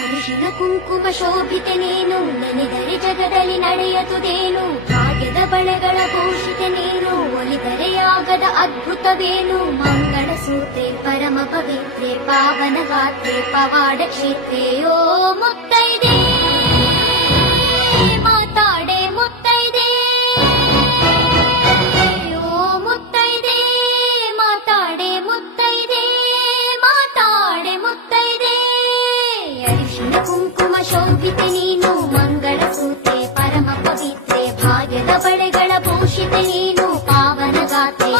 ಅರಿಶಿನ ಕುಂಕುಮ ಶೋಭಿತೆ ನೀನು, ನೆನೆದರೆ ಜಗದಲ್ಲಿ ನಡೆಯತುದೇನು. ಭಾಗ್ಯದ ಬಳೆಗಳ ಭೂಷಿತೆ ನೀನು, ಒಲಿದರೆ ಆಗದ ಅದ್ಭುತವೇನು. ಮಂಗಳ ಸೂತ್ರೆ ಪರಮ ಪವಿತ್ರೆ, ಪಾವನ ಗಾತ್ರೆ ಪವಾಡ ಕ್ಷೇತ್ರೆ. ಓ ಮುತ್ತೈದೆ ಮಾತಾಡೆ ಮುತ್ತೈದೆ, ಓ ಮುತ್ತೈದೆ ಮಾತಾಡೆ ಮುತ್ತೈದೆ, ಮಾತಾಡೆ ಮುತ್ತೈದೆ. ಅರಿಶಿನ ಕುಂಕುಮ ಶೋಭಿತೆ ನೀನು, ಮಂಗಳ ಸೂತ್ರೆ ಪರಮ ಪವಿತ್ರೆ, ಭಾಗ್ಯದ ಬಳೆಗಳ ಭೂಷಿತೆ ನೀನು, ಪಾವನ ಗಾತ್ರೆ